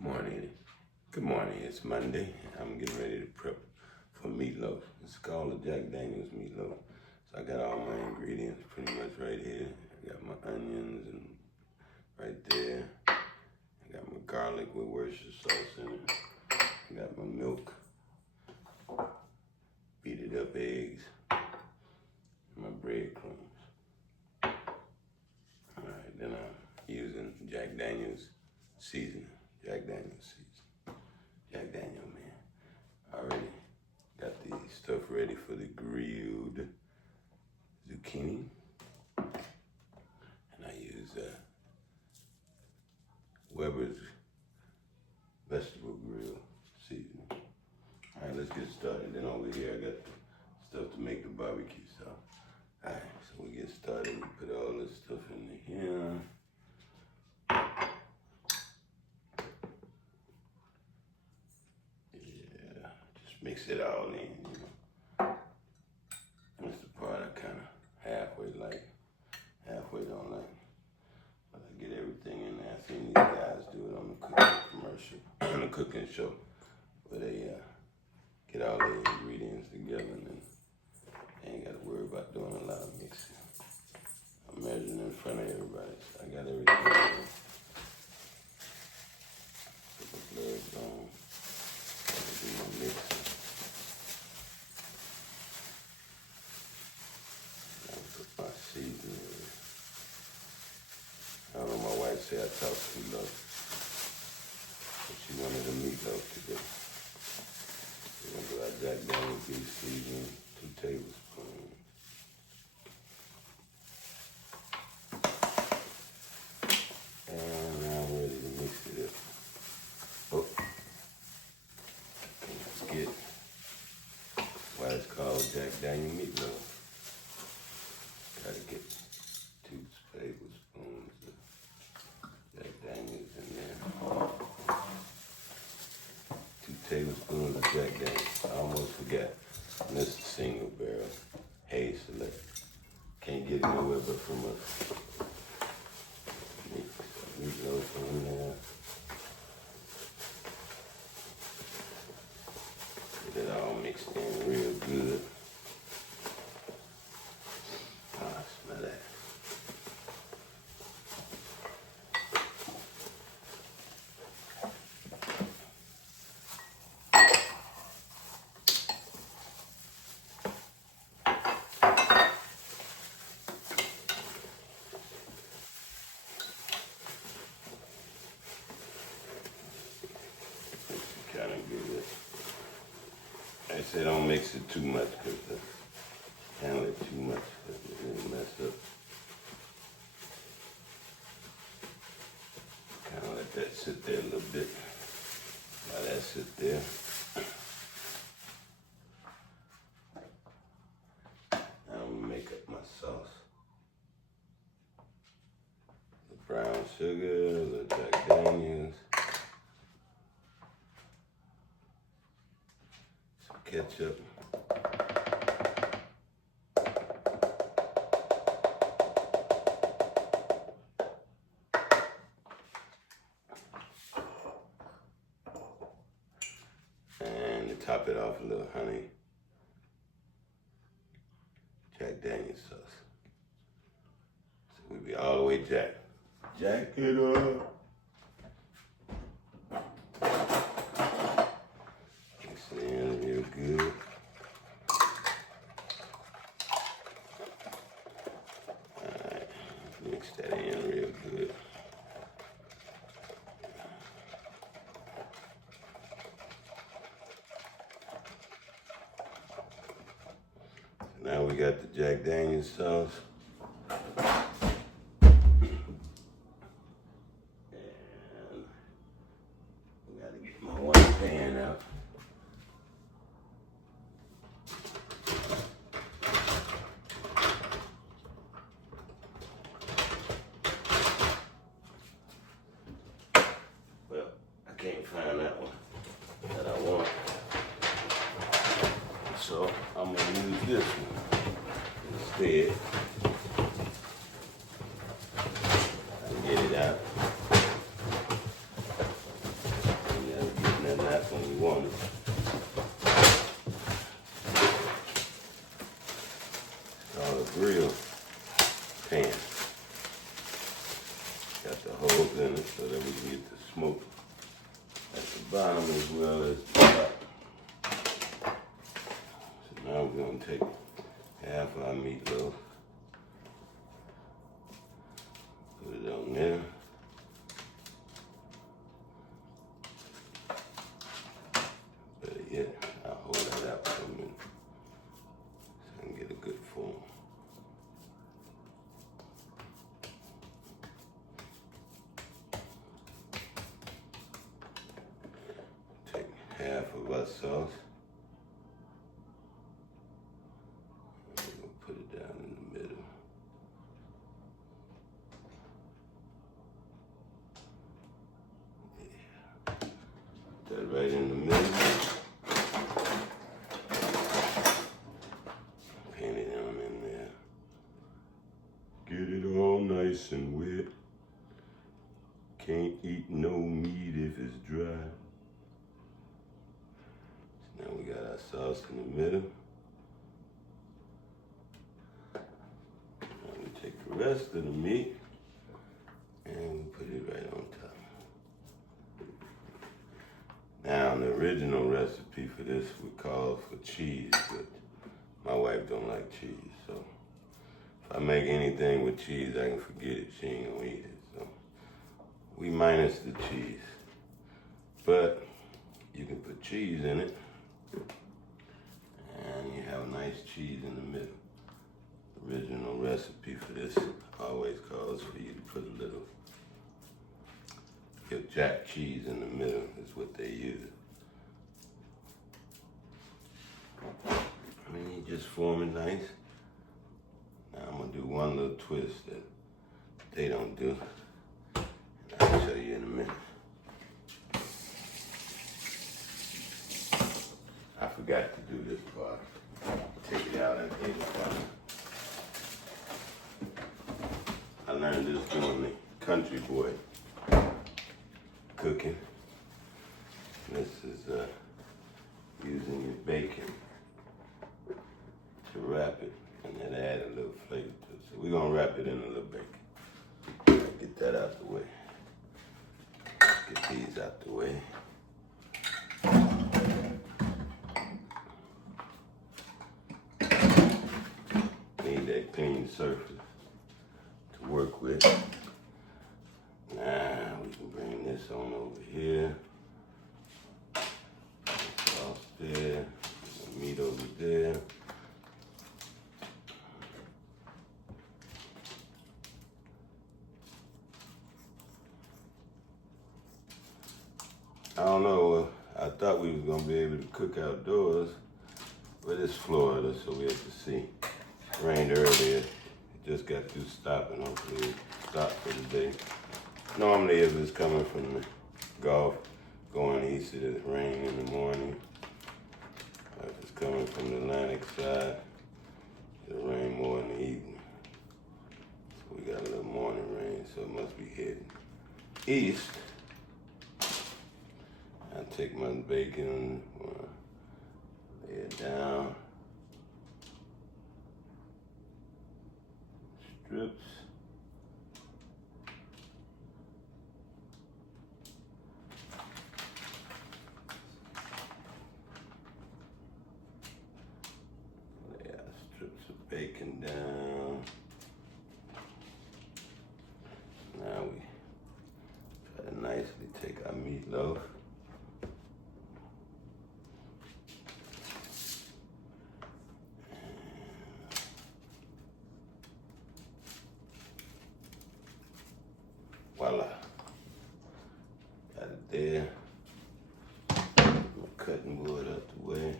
Good morning. Good morning. It's Monday. I'm getting ready to prep for meatloaf. It's called a Jack Daniels meatloaf. So I got all my ingredients pretty much right here. I got my onions and right there. I got my garlic with Worcestershire sauce in it. I got my milk, beat it up eggs, my breadcrumbs. All right, then I'm using Jack Daniels seasoning. Jack Daniels seasoning. Jack Daniel, man. Already got the stuff ready for the grilled zucchini. And I use Weber's vegetable grill seasoning. All right, let's get started. Then over here I got the stuff to make the barbecue sauce. All right, so we get started. We put all this stuff in here. Yeah, just mix it all in, you know. That's the part I kind of halfway like, halfway don't like. But I get everything in there. I've seen these guys do it on the cooking commercial, on the cooking show, where they get all the ingredients together and then they ain't got to worry about doing a lot of mixing. I'm measuring in front of everybody, so I got everything in. Put the gloves on. Do my mixing. I put my seasoning in. I don't know, my wife said I talk too low, but she wanted a meatloaf today. We're gonna do our Jack Daniels beef seasoning, 2 tablespoons. And now I'm ready to mix it up. Oh, can't forget why it's called Jack Daniel meatloaf. Gotta get 2 tablespoons of Jack Daniels in there. 2 tablespoons of Jack Daniels. I almost forgot. And this is single barrel hay select. Can't get it nowhere but from a meatloaf in there. Get it all mixed in real good. Ah, smell that. Kind of good. I say don't mix it too much because handle it too much because it really mess up. Kind of let that sit there a little bit. While that sit there. Now I'm gonna make up my sauce. The brown sugar, the Jack Daniels. Ketchup. And to top it off, a little honey. Jack Daniels sauce. So we'll be all the way Jack. Jack it up. Real good. Alright, mix that in real good. So now we got the Jack Daniels sauce. And we gotta get my one pan out. Can't find that one that I want. So I'm gonna use this one instead. I can get it out. can get the smoke at the bottom as well as the top. So now we're gonna take half our meatloaf, put it on there. Better yet, I'll hold that out for a minute so I can get a good form. Take half of our sauce. Put it down in the middle. Yeah. Put that right in the middle. Paint it on in there. Get it all nice and wet. Can't eat no meat if it's dry. So now we got our sauce in the middle. Take the rest of the meat and we put it right on top. Now, the original recipe for this would call for cheese, but my wife don't like cheese, so if I make anything with cheese, I can forget it. She ain't gonna eat it, so we minus the cheese. But you can put cheese in it, and you have nice cheese in the middle. Original recipe for this always calls for you to put a little jack cheese in the middle is what they use. I mean, you just form it nice. Now I'm gonna do one little twist that they don't do. And I'll show you in a minute. I forgot to do this part. Take it out and eat it part. I learned this doing the country boy cooking. This is using your bacon to wrap it and then add a little flavor to it. So we're gonna wrap it in a little bacon. Get that out the way. Get these out the way. Need that clean surface to work with. Now we can bring this on over here. Sauce there, meat over there. I don't know, I thought we was gonna be able to cook outdoors, but it's Florida, so we have to see. It rained earlier, it just got through stopping. Hopefully it stopped for the day. Normally if it's coming from the Gulf, going east, it rain in the morning. If it's coming from the Atlantic side, it'll rain more in the evening. So we got a little morning rain, so it must be heading east. I take my bacon, lay it down, strips. Lay our strips of bacon down. Now we try to nicely take our meatloaf. Voila. Got it there. My cutting board out the way.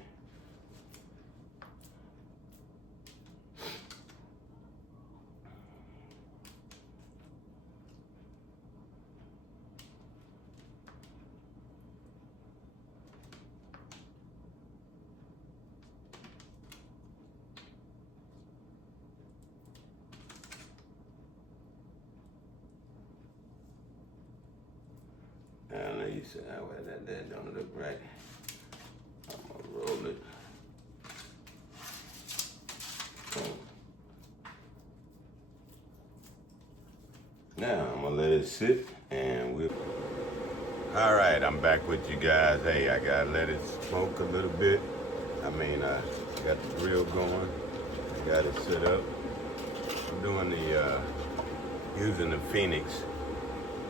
I know you said, oh, well, that don't look right. I'm gonna roll it. Boom. Now I'm gonna let it sit and whip. All right, I'm back with you guys. Hey, I gotta let it smoke a little bit. I got the grill going. I got it set up. I'm doing using the Phoenix,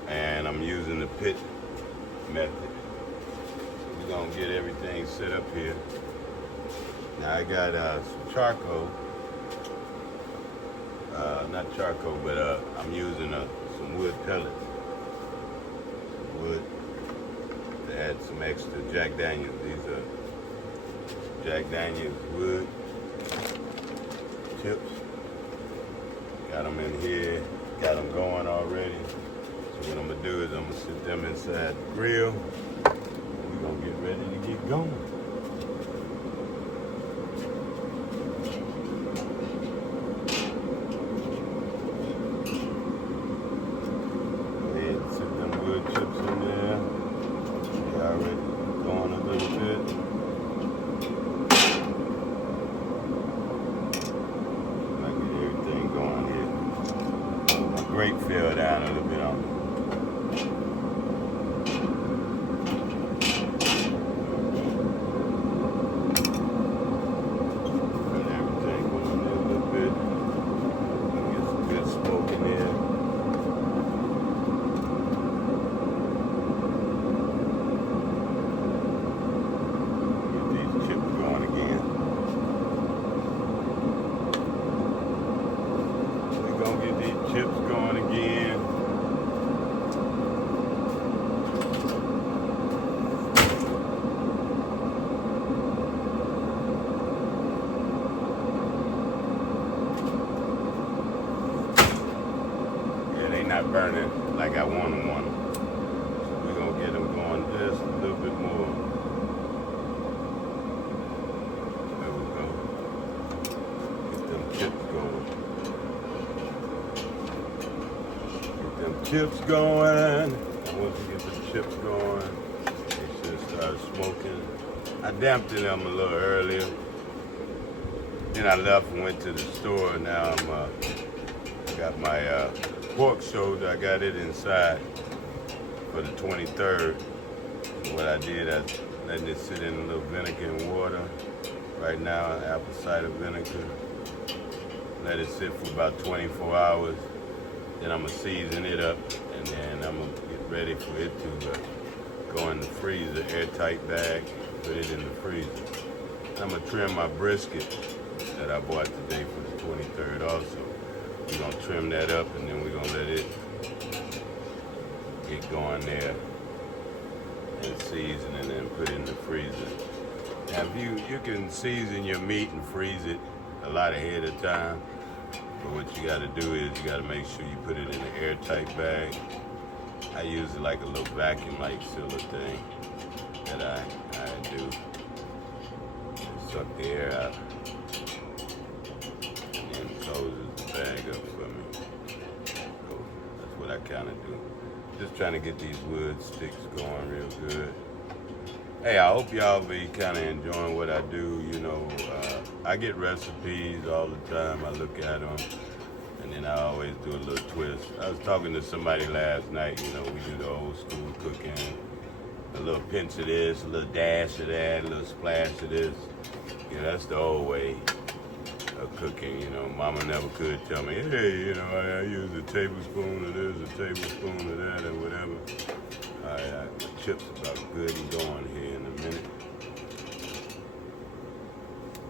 and I'm using the pit method. So we're gonna get everything set up here. Now I got some charcoal. Not charcoal, but I'm using some wood pellets. Some wood to add some extra Jack Daniels. These are Jack Daniels wood chips. Got them in here. Got them going already. So what I'm gonna do is I'm gonna sit them inside the grill. We're gonna get ready to get going. Grate fell down a little bit on me. Put everything going there a little bit. Get some good smoke in there. Get these chips going again. We're gonna get these chips going again. Yeah, they not burning like I want them. So we're gonna get them going just a little bit more. There we go. Get them chips going. Chips going. And once you get the chips going, they should start smoking. I damped them a little earlier. Then I left and went to the store. Now I got my pork shoulder. I got it inside for the 23rd. What I did, I let it sit in a little vinegar and water. Right now, apple cider vinegar. Let it sit for about 24 hours. Then I'm gonna season it up, and then I'm gonna get ready for it to go in the freezer, airtight bag, put it in the freezer. I'm gonna trim my brisket that I bought today for the 23rd also. We're gonna trim that up, and then we're gonna let it get going there and season, and then put it in the freezer. Now, if you can season your meat and freeze it a lot ahead of time. But what you gotta do is you gotta make sure you put it in an airtight bag. I use it like a little vacuum-like sealer thing that I do. Suck the air out and then closes the bag up for me. So that's what I kinda do. Just trying to get these wood sticks going real good. Hey, I hope y'all be kind of enjoying what I do. You know, I get recipes all the time. I look at them, and then I always do a little twist. I was talking to somebody last night. You know, we do the old school cooking. A little pinch of this, a little dash of that, a little splash of this. You know, that's the old way of cooking. You know, Mama never could tell me, hey, you know, I use a tablespoon of this, a tablespoon of that, or whatever. All right, my chips about good and going here in a minute.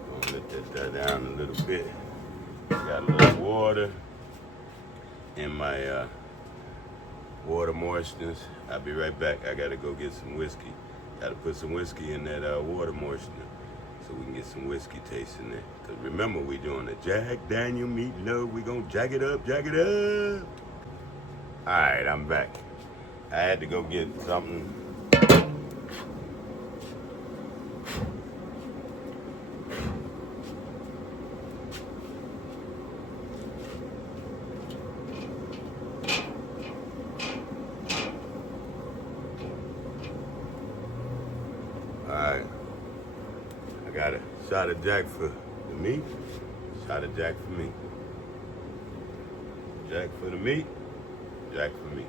Gonna let that die down a little bit. Got a little water in my water moistness. I'll be right back. I gotta go get some whiskey. Gotta put some whiskey in that water moistener so we can get some whiskey taste in there. Cause remember, we doing a Jack Daniel meatloaf. We gonna jack it up, jack it up. All right, I'm back. I had to go get something. All right, I got a shot of Jack for the meat, shot of Jack for me. Jack for the meat, Jack for me.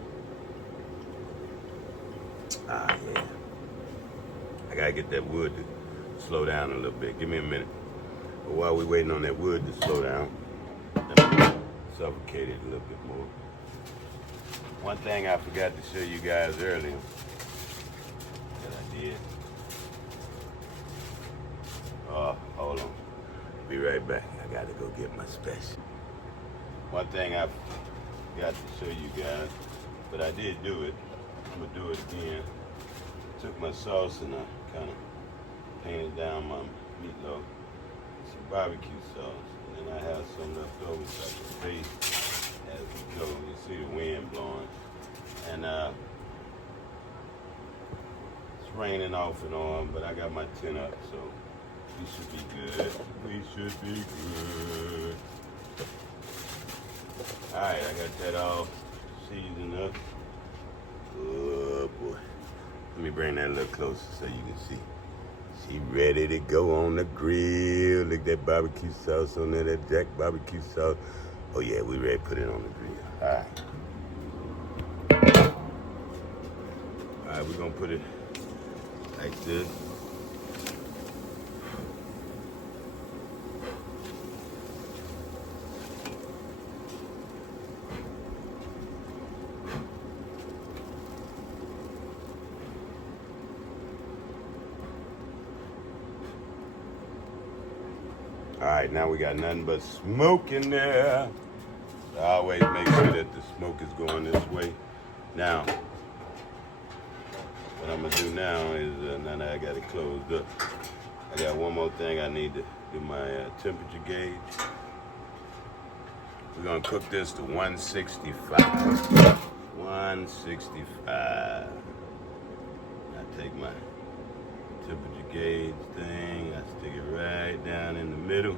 Ah, yeah. I gotta get that wood to slow down a little bit. Give me a minute. But while we're waiting on that wood to slow down, let me suffocate it a little bit more. One thing I forgot to show you guys earlier that I did. Oh, hold on. Be right back. I gotta go get my special. One thing I forgot to show you guys, but I did do it. I'm gonna do it again. Took my sauce and I kind of painted down my meatloaf. Some barbecue sauce. And then I have some left over so I can taste as we go. You see the wind blowing. And it's raining off and on, but I got my tent up, so we should be good. We should be good. Alright, I got that all seasoned up. Oh boy. Let me bring that a little closer so you can see. She ready to go on the grill. Look at that barbecue sauce on there, that Jack barbecue sauce. Oh yeah, we ready to put it on the grill. Alright, we're gonna put it like this. All right, now we got nothing but smoke in there. So I always make sure that the smoke is going this way. Now, what I'm gonna do now is, now that I got it closed up, I got one more thing I need to do my temperature gauge. We're gonna cook this to 165. 165. I take my temperature gauge thing, I stick it right down in the middle.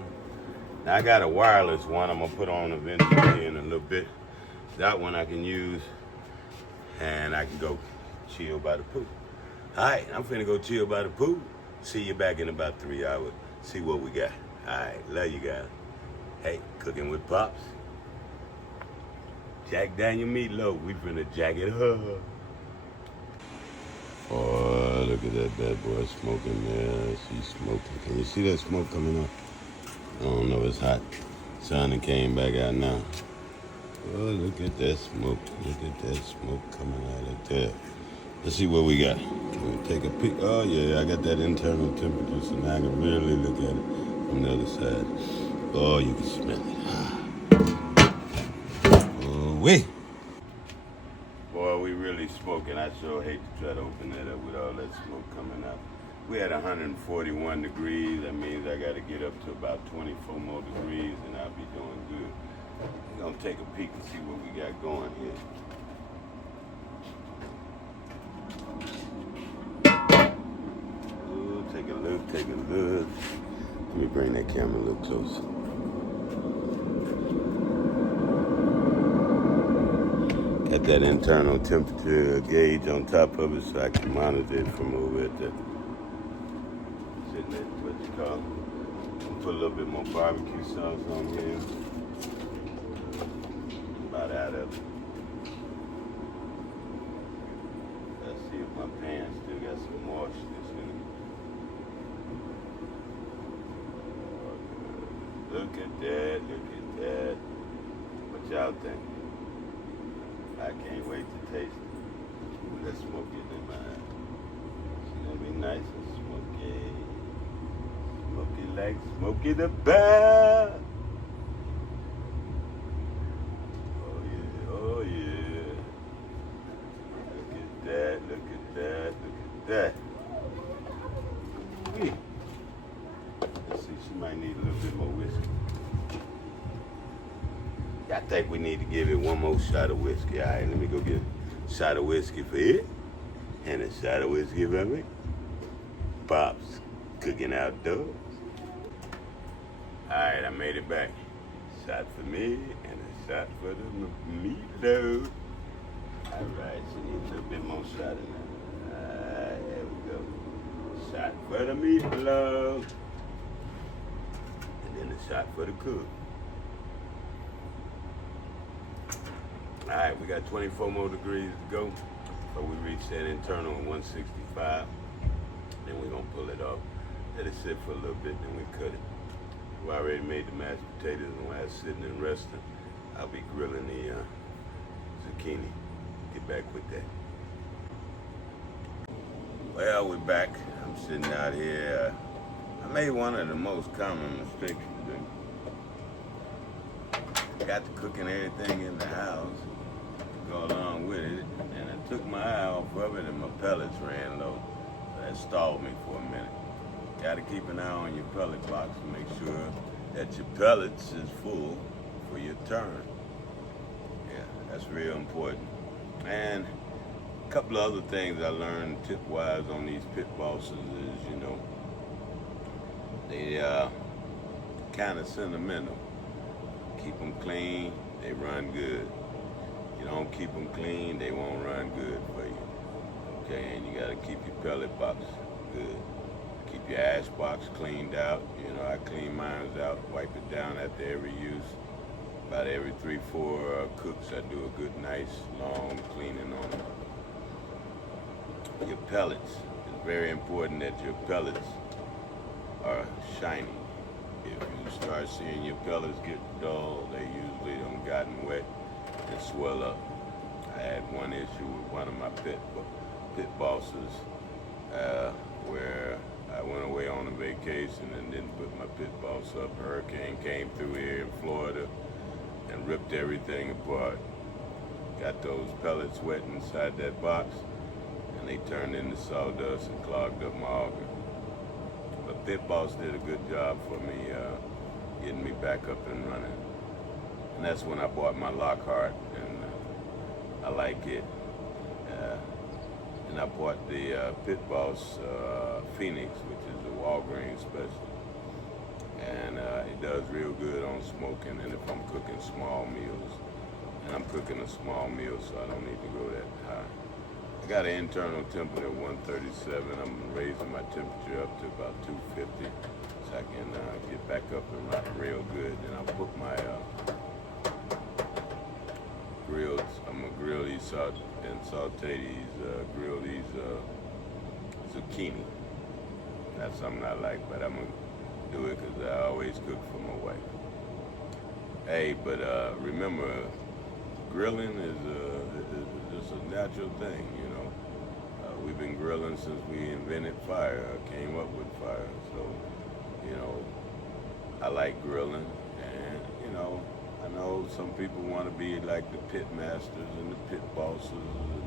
Now I got a wireless one I'm gonna put on eventually in a little bit. That one I can use and I can go chill by the pool. All right, I'm finna go chill by the pool. See you back in about 3 hours. See what we got. All right, love you guys. Hey, cooking with Pops. Jack Daniel meatloaf, we finna jack it up. Oh, look at that bad boy smoking there. She's smoking. Can you see that smoke coming up? I don't know, it's hot. Sun came back out now. Oh, look at that smoke. Look at that smoke coming out of there. Let's see what we got. Can we take a peek? Oh, yeah, I got that internal temperature, so now I can really look at it from the other side. Oh, you can smell it. Oh, wait. Boy, we really smoking. I sure hate to try to open that up with all that smoke coming out. We had 141 degrees. That means I got to get up to about 24 more degrees and I'll be doing good. We're going to take a peek and see what we got going here. Ooh, take a look, take a look. Let me bring that camera a little closer. Got that internal temperature gauge on top of it so I can monitor it from over at the sitting at what you call it. Put a little bit more barbecue sauce on here. About out of it. Let's see if my pan still got some moisture in it. Look at that, look at that. What y'all think? I can't wait to taste it. Let's smoke it in my eye. It's gonna be nice and smoky. Smoky like Smokey the Bear. Oh yeah, oh yeah. Look at that, look at that, look at that. Let's see, she might need a little bit more whiskey. I think we need to give it one more shot of whiskey. All right, let me go get a shot of whiskey for it and a shot of whiskey for me. Pops cooking outdoors. All right, I made it back. Shot for me and a shot for the meatloaf. All right, she needs a little bit more shot in there. All right, there we go. Shot for the meatloaf. And then a shot for the cook. All right, we got 24 more degrees to go. So we reach that internal 165, then we're gonna pull it off. Let it sit for a little bit, then we cut it. We already made the mashed potatoes, and while it's sitting and resting, I'll be grilling the zucchini. Get back with that. Well, we're back. I'm sitting out here. I made one of the most common mistakes you do. Got the cooking everything in the house to go along with it, and I took my eye off of it and my pellets ran low. So that stalled me for a minute. Got to keep an eye on your pellet box to make sure that your pellets is full for your turn. Yeah, that's real important. And a couple of other things I learned tip-wise on these pit bosses is, you know, they kind of sentimental. Keep them clean, they run good. You don't keep them clean, they won't run good for you. Okay, and you got to keep your pellet box good. Keep your ash box cleaned out. You know, I clean mine out, wipe it down after every use. About every 3-4 cooks, I do a good, nice, long cleaning on them. Your pellets, it's very important that your pellets are shiny. If you start seeing your pellets get dull, they usually done gotten wet and swell up. I had one issue with one of my pit bosses where I went away on a vacation and didn't put my pit boss up. A hurricane came through here in Florida and ripped everything apart. Got those pellets wet inside that box, and they turned into sawdust and clogged up my auger. But Pit Boss did a good job for me getting me back up and running. And that's when I bought my Lockhart, and I like it. And I bought the Pit Boss Phoenix, which is a Walgreens special. And it does real good on smoking, and if I'm cooking small meals. And I'm cooking a small meal, so I don't need to go that high. I got an internal temperature of 137. I'm raising my temperature up to about 250 so I can get back up and running real good. Then I'll put my I'm gonna grill these and saute these, grill these zucchini. That's something I like, but I'm gonna do it because I always cook for my wife. Hey, but remember, grilling is just a natural thing, you know. We've been grilling since we invented fire, came up with fire. So, you know, I like grilling, and you know, I know some people want to be like the pit masters and the pit bosses and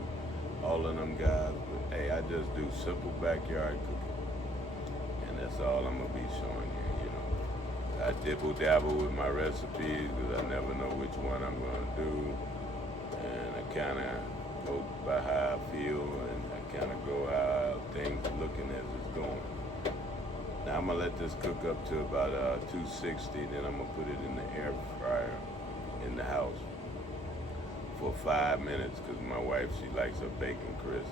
all of them guys, but hey, I just do simple backyard cooking, and that's all I'm gonna be showing you. You know, I dibble dabble with my recipes because I never know which one I'm gonna do, and I kind of go by how I feel, and I kind of go how things are looking as it's going. Now I'm gonna let this cook up to about 260, then I'm gonna put it in the air fryer in the house for 5 minutes because my wife, she likes her bacon crisp.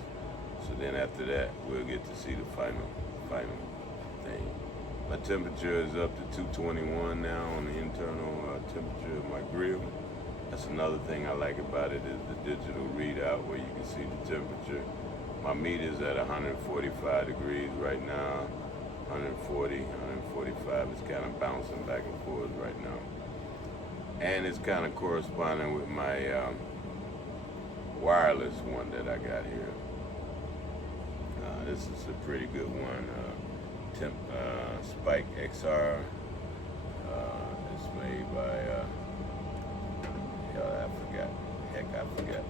So then after that, we'll get to see the final thing. My temperature is up to 221 now on the internal temperature of my grill. That's another thing I like about it is the digital readout where you can see the temperature. My meat is at 145 degrees right now. 140, 145. It's kind of bouncing back and forth right now. And it's kind of corresponding with my wireless one that I got here. This is a pretty good one. Spike XR. It's made by, I forgot.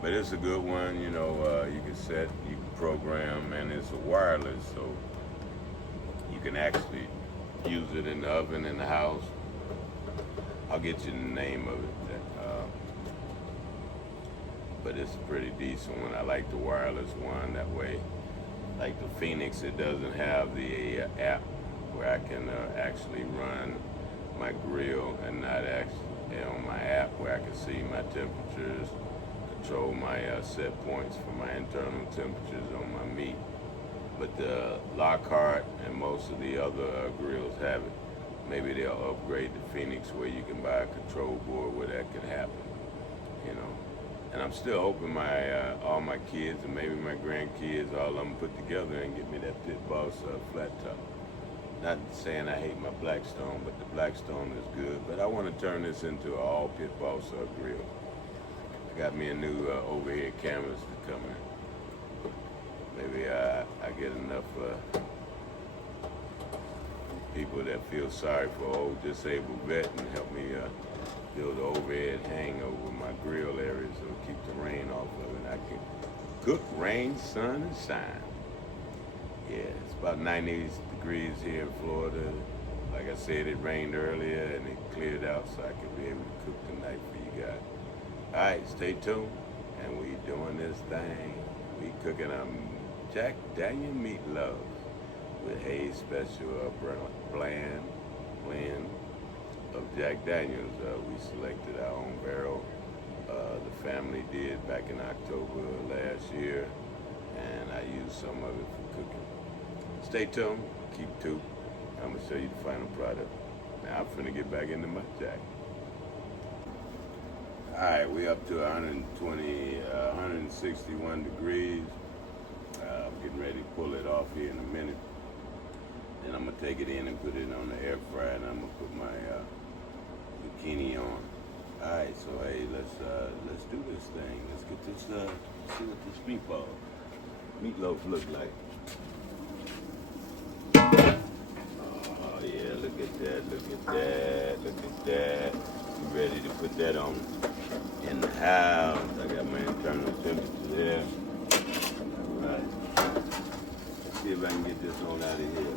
But it's a good one, you know, you can set, you can program, and it's a wireless, so you can actually use it in the oven in the house. I'll get you the name of it. But it's a pretty decent one. I like the wireless one. That way, like the Phoenix, it doesn't have the app where I can actually run my grill and not actually on my app where I can see my temperatures, control my set points for my internal temperatures on my meat. But the Lockhart and most of the other grills have it. Maybe they'll upgrade the Phoenix where you can buy a control board where that can happen, you know. And I'm still hoping my all my kids and maybe my grandkids, all of them put together and get me that Pit Boss flat top. Not saying I hate my Blackstone, but the Blackstone is good. But I want to turn this into an all Pit Boss grill. I got me a new overhead cameras to come in. Maybe I get enough people that feel sorry for old disabled vet and help me build an overhead hang over my grill area so it keeps the rain off of it. I can cook, rain, sun, and shine. Yeah, it's about 90 degrees here in Florida. Like I said, it rained earlier and it cleared out so I could be able to cook tonight for you guys. All right, stay tuned. And we doing this thing. We cooking a Jack Daniel meatloaf with Hayes Special blend of Jack Daniels. We selected our own barrel. The family did back in October last year, and I used some of it for cooking. Stay tuned, keep tuned. I'm gonna show you the final product. Now I'm finna get back into my Jack. All right, we up to 161 degrees. I'm getting ready to pull it off here in a minute. Then I'm gonna take it in and put it on the air fryer, and I'm gonna put my zucchini on. All right, so hey, let's do this thing. Let's get this. See what this meatloaf look like. Oh yeah, look at that! Look at that! Look at that! We ready to put that on in the house. I got my internal temperature there. All right. Let's see if I can get this on out of here.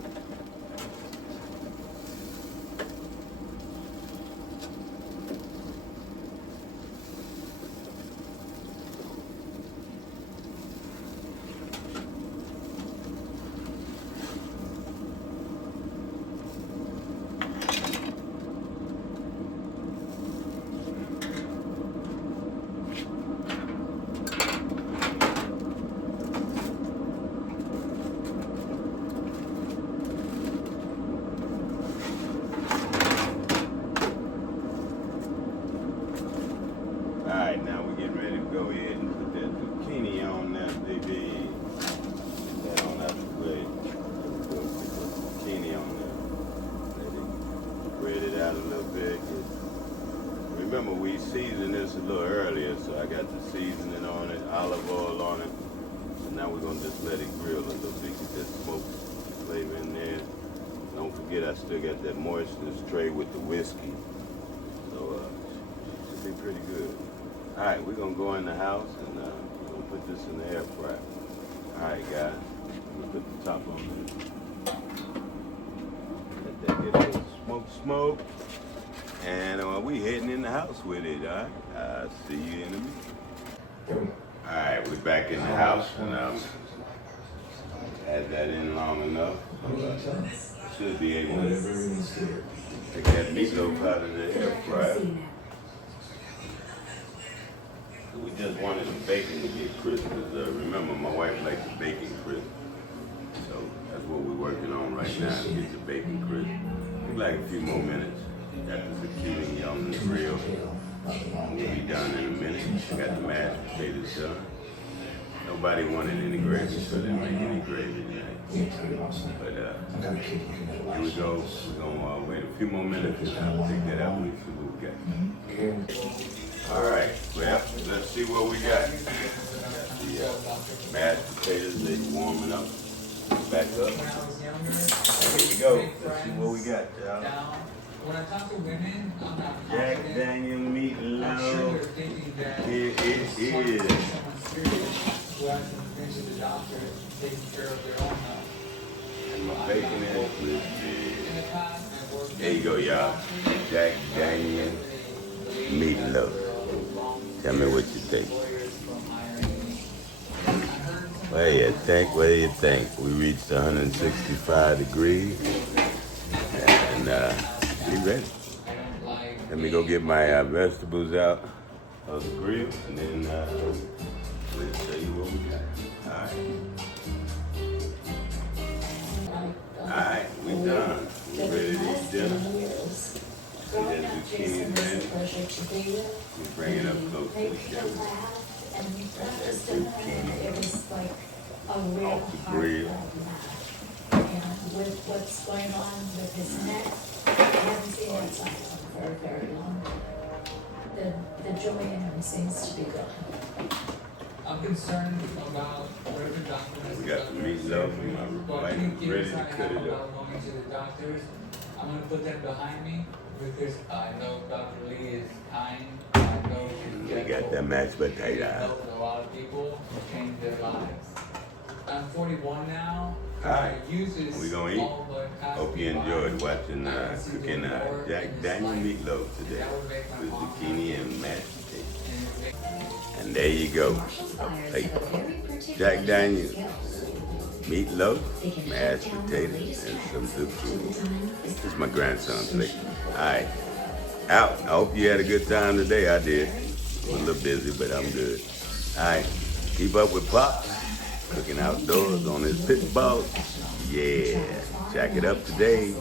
Alright, now we're getting ready to go ahead and put that zucchini on there, baby. Get that on out the way. Put the zucchini on there. Let it spread it out a little bit. Remember, we seasoned this a little earlier, so I got the seasoning on it, olive oil on it. And now we're going to just let it grill a little bit, get that smoke flavor in there. Don't forget, I still got that moisture tray with the whiskey. So, it should be pretty good. All right, we're gonna go in the house and we're gonna put this in the air fryer. All right, guys, I'm gonna put the top on there. Let that get a little smoke. And we heading in the house with it, all right? I'll see you in a minute. All right, we're back in the house and had that in long enough. Should be able to take that meatloaf out of the air fryer. We just wanted the bacon to get crisp, because remember, my wife likes the bacon crisp. So that's what we're working on right now, to get the bacon crisp. It's like a few more minutes. Got the zucchini on the grill. We'll be done in a minute. Got the mashed potatoes done. Nobody wanted any gravy, so they didn't make any gravy tonight. But here we go. We're gonna wait a few more minutes and I'll take that out and see what we got. All right, well, let's see what we got. The mashed potatoes, they're warming up. Back up. Here we go. Let's see what we got, y'all. When I talk to women, I'm not Jack Daniel meatloaf. Here it is. Someone serious who hasn't been to the doctor taking care of their own health. And my bacon is crispy. In the past, I've worked There you go, y'all. Jack Daniel meatloaf. Tell me what you think. What do you think? What do you think? We reached 165 degrees. And we ready. Let me go get my vegetables out of the grill, and then we'll show you what we got. All right, we done. We ready to eat dinner. See that zucchini is ready. We bring it up close to the camera. And we breakfast and it was like a real Off the hard grill. And with what's going on with his neck, I haven't seen that side for a very long. The joy in him seems to be gone. I'm concerned about whatever documents. We got the meatloaf and my But wife any is fears ready to I cut have it up. about going to the doctors, I'm gonna put them behind me because I know Dr. Lee is kind. I know she's We got gentle. that mashed She's potato. helped a lot of people change their lives. I'm 41 now. Alright, I use this we gonna eat. all the past Hope you enjoyed lives. watching I can see cooking the more Jack in this Daniel life. meatloaf today That would make my with mom zucchini and mashed potatoes. And it would make- And there you go. Hey, Jack Daniels, meatloaf, mashed potatoes, and some zucchini. This is my grandson today. Alright, out. I hope you had a good time today. I did. I'm a little busy, but I'm good. Alright, keep up with Pops. Cooking outdoors on his pit boss. Yeah, jack it up today.